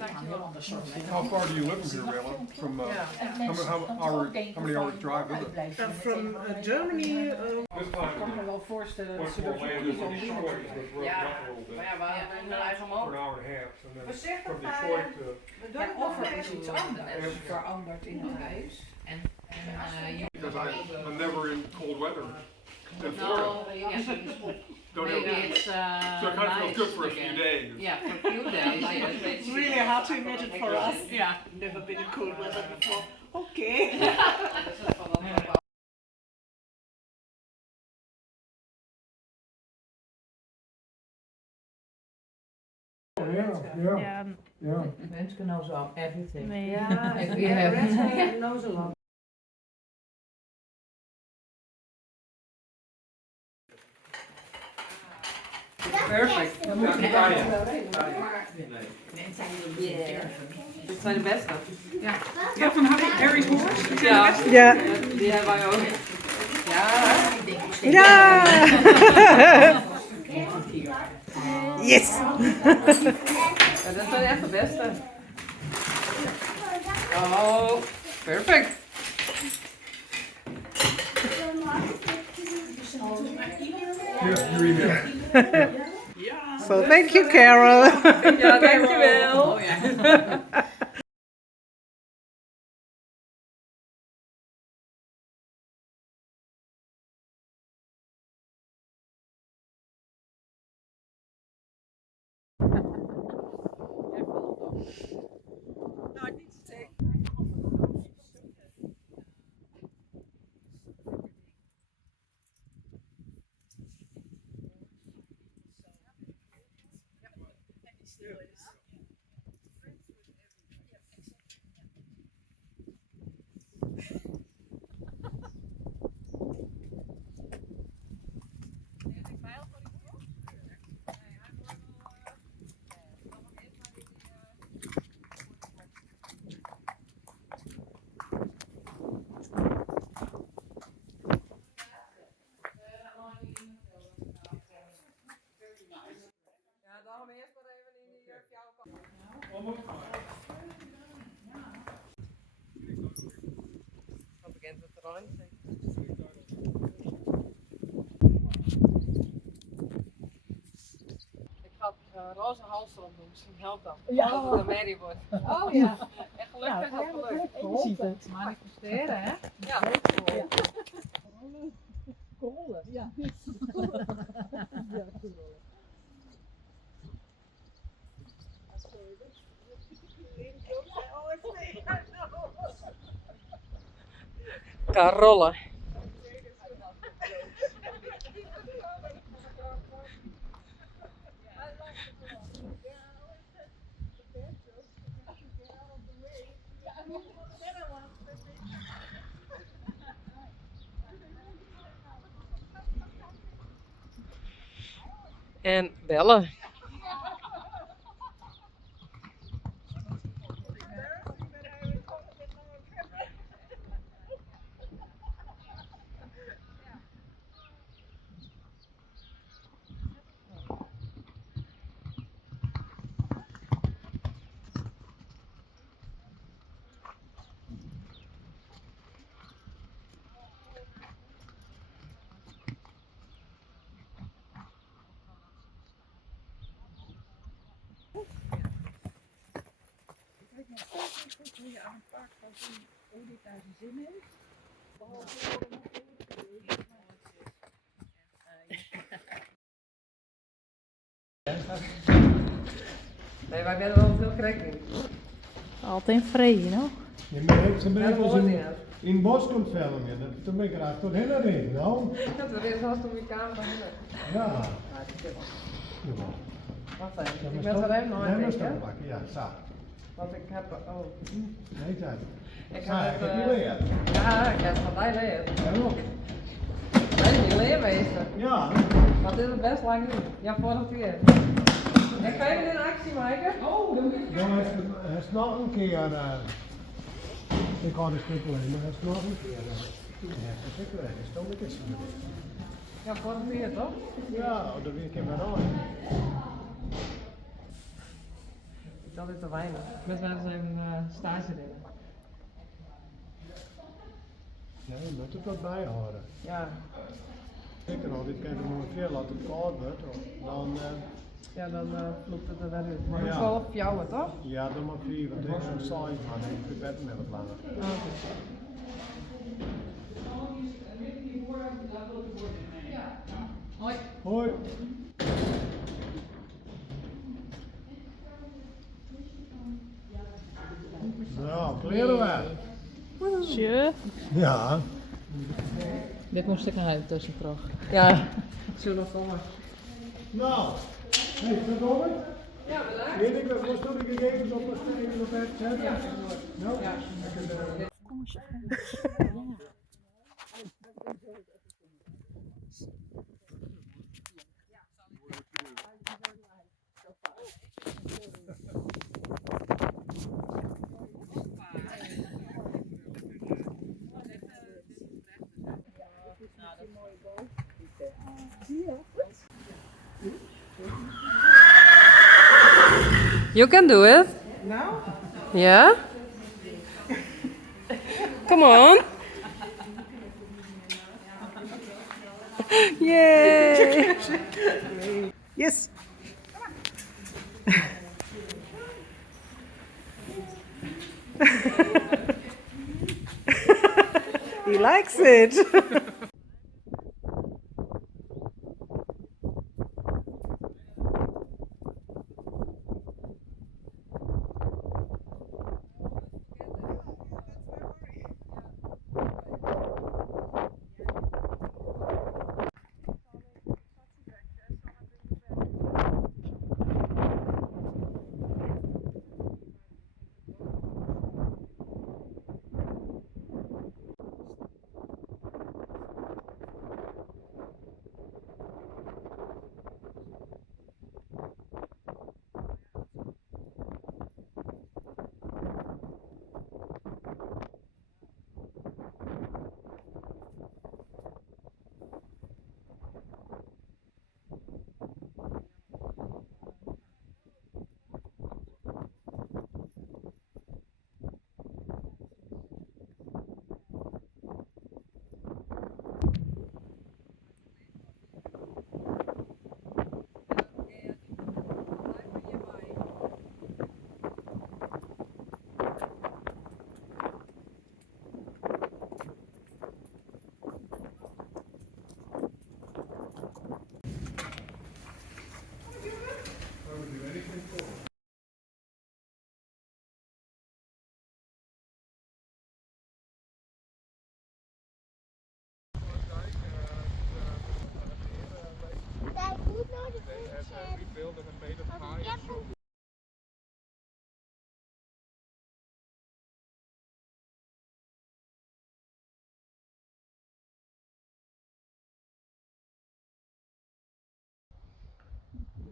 How far do you live from here, Rayla? From how many hours drive is it? From Germany. This time, Ik kan me wel voorstellen dat ze much er more land niet is om in binnen Detroit, te so it's krijgen. broken up a little bit. Maar ja, we hadden een eigen For man. an hour and a half, and then Voorzichtig, from Detroit to we doen het of er is iets anders veranderd in het huis. because I'm never in cold weather in Florida. No, yeah, Don't maybe ever. it's So it kind of feels good for a few again. days. Yeah, for a few days. Yeah, It's really hard to imagine for us. Yeah. Never been in cold weather before. Okay. Yeah. Renske knows everything. Ja, If we have- Renske knows a lot. Perfect. Dit zijn de beste. Ja, van Harry's Horse. Ja, Ja. die hebben wij ook. Ja. Ja! Yes! Ja, dat zijn echt de beste. Oh, perfect. Yeah, your email. So thank you, Carol. Ja, dankjewel. Ja, daarom eerst maar even in die jouw kant. Dan begint het erin. Ik ga roze halsband doen, misschien helpt dat. Ja. Als het een merrie wordt. Oh ja. En gelukkig gaat het gelukt. Je ziet het. Manifesteren, hè? Ja. Kolen, ja. Karollen. En bellen. Hoe je aan een park kan zien hoe dit daar zijn zin heeft. Nee, wij werden wel veel krek in. Altijd vrede, no? Je merkt ze Ja, bij dat ons hoort niet, hè. in het bos komt filmen. Toen ben ik graag tot hen heen. Nou, Dat is vast op je kamer van hen. ja. Wacht even, ik ben er even nog Nee, maar aan stop denken. pakken. Ja, zo. Want ik heb, oh. Nee, tijd. Ik Ah, heb ik het, heb die leer. ja, ik heb het van mij leerd. Ja, ook. Wij zijn die leermeester. Ja. Maar dit is best lang niet. Ja, vorige keer. Ik ga even een actie maken. Oh, dan moet ik. Dan is het nog een keer. Ik had een stuk alleen, maar het is nog een keer. Ja, dat ik weg. Is toch een keer zo. Ja, vorige keer toch? Ja, dat weet ik maar aan. is altijd te weinig. Met waar ze even stage rennen. Ja, je moet het wat bijhouden. Ja. Zeker al, dit kan je maar veel laten het koud wordt, dan... Ja, dan vloept het er wel uit. Maar het is Ja. wel op fjouwen, toch? Ja, dan maar 4, want ik heb zo'n saai van en ik bed met wat langer. Hoi. Hoi! Nou, kleren we. Tje. Ja. Dit moest ik naar huis tussen prog. Ja. Zullen we komen? Nou, hey, verdomme. Ja, bedankt. Weet ik wat toen ik gegevens op even op het zetten? Ja. Nou, Ja. You can do it. Nou? Yeah? Come on. Yay! Yes. He likes it.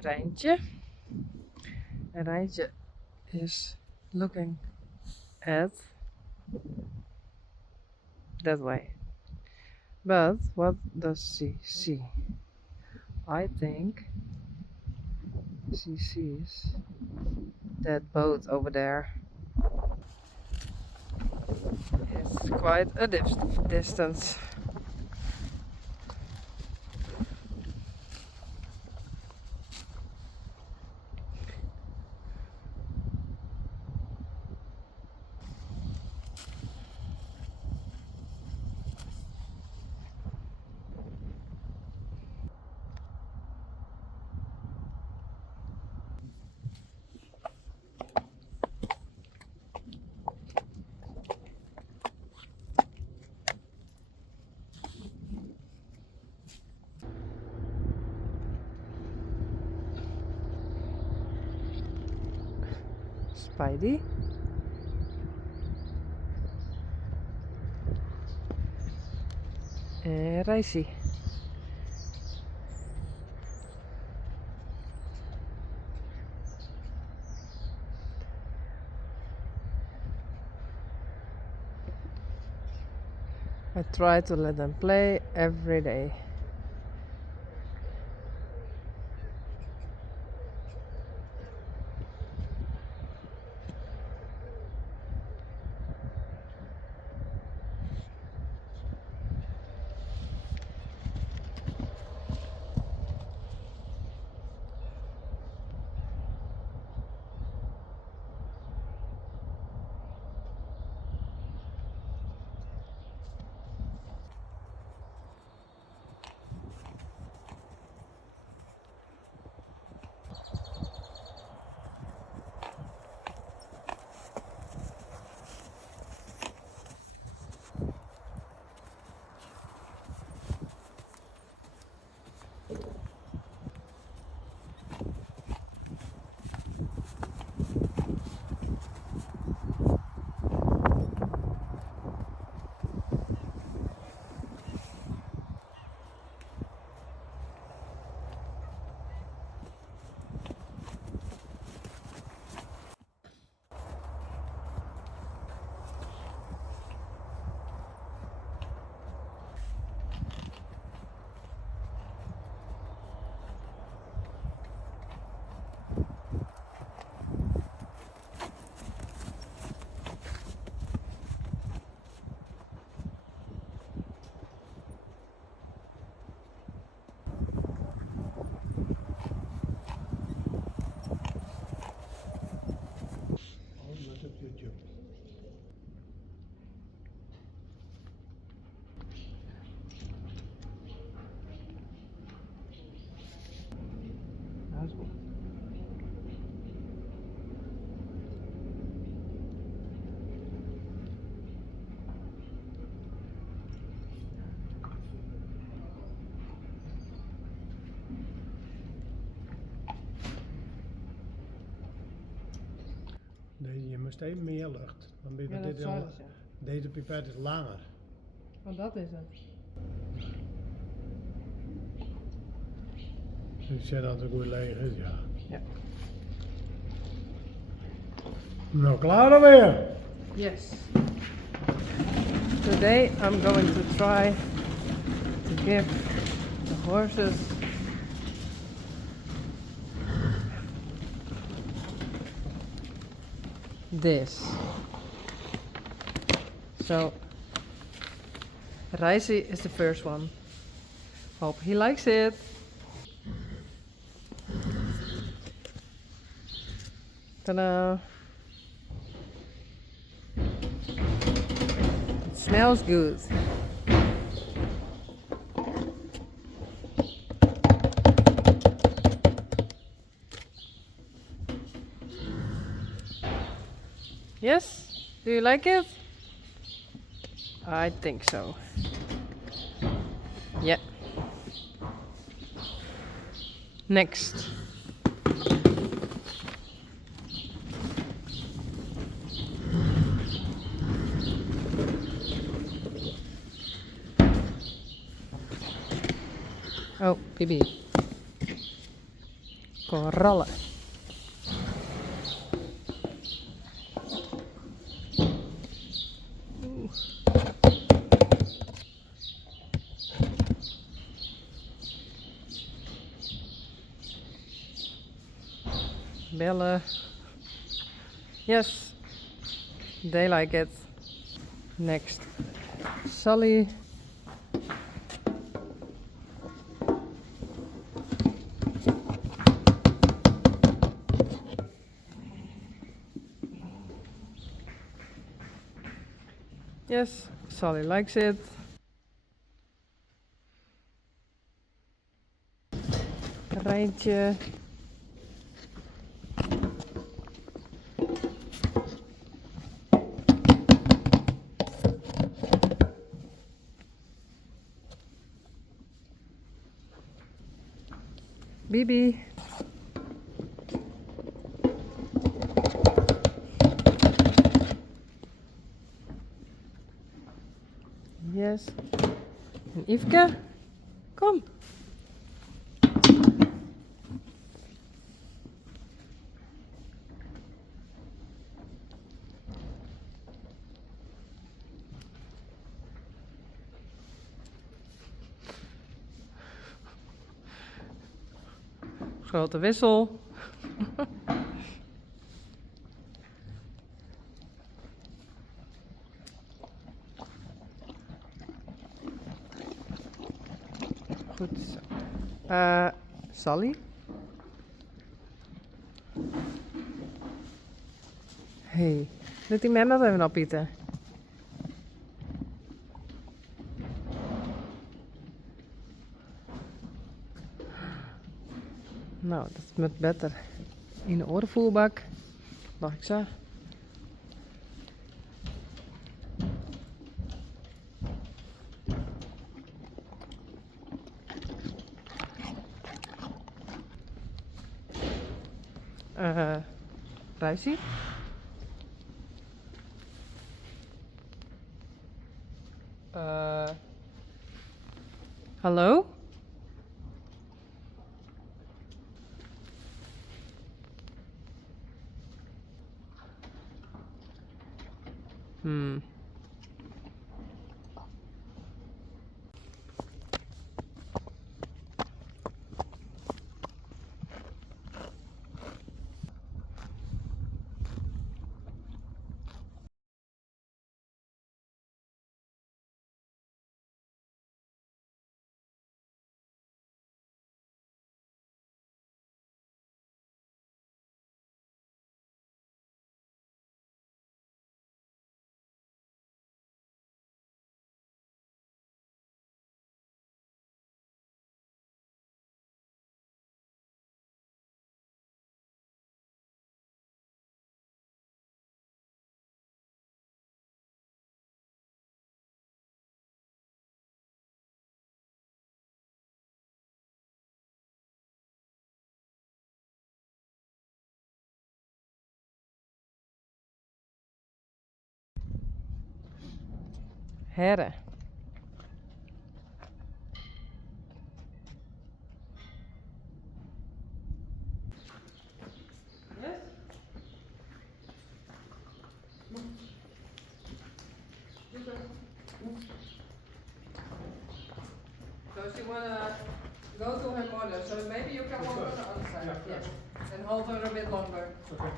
Rijntje. En Rijntje is looking at that way. But what does she see? I think she sees that boat over there. It's quite a distance. Spidey. En Rijsie. I try to let them play every day. Nee, je moest even meer lucht. Dan ben je Ja, dat dit zou ze. deze pipet is langer. Oh, dat is het. Dus ik zeg dat het goed leeg is, ja. Ja. Nou, klaar dan weer. Yes. Today I'm going to try to give the horses this. So Reisi is the first one. Hope he likes it. Ta-da! It smells good. Yes? Do you like it? I think so. Yeah. Next. Oh, Bibi. Korallen. Oeh. Bellen. Yes, they like it. Next, Sully. Yes, Sully likes it. Rijntje. Bibi. Yes. En Yveske, kom. Grote wissel. Goed zo. Sally? Hey, doet die man dat even opeten? Nou, dat is met beter in de orenvoerbak. Dacht ik zo. Reisi? Hallo? Hmm. herren. Yes? So she wanna go to her mother, so maybe you can walk on the other side. Yeah, Yes. And hold her a bit longer. Okay.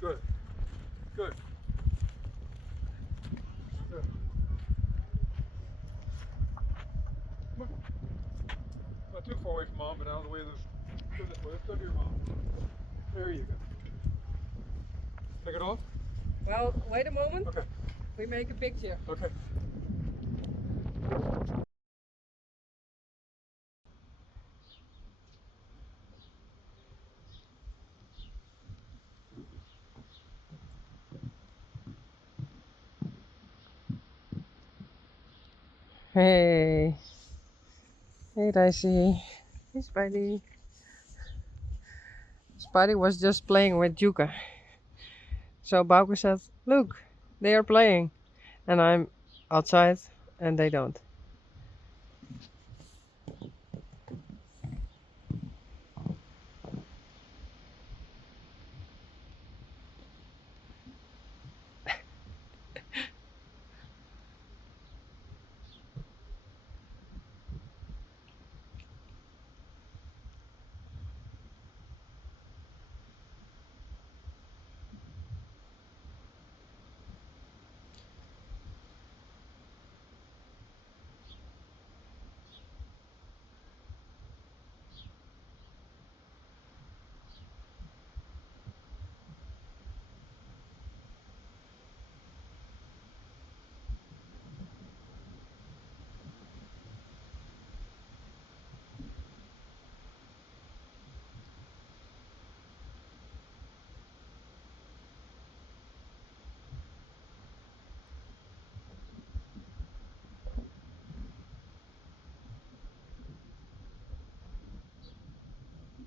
Good. Good. Good. Come on. Not too far away from mom, but out of the way of the. Go this way. Let's go to your mom. There you go. Take it off? Well, wait a moment. Okay. We make a picture. Okay. Hey. Hey, Daisy. Hey, Spidey. Spidey was just playing with Yuka. So Bauke said, look, they are playing. And I'm outside and they don't.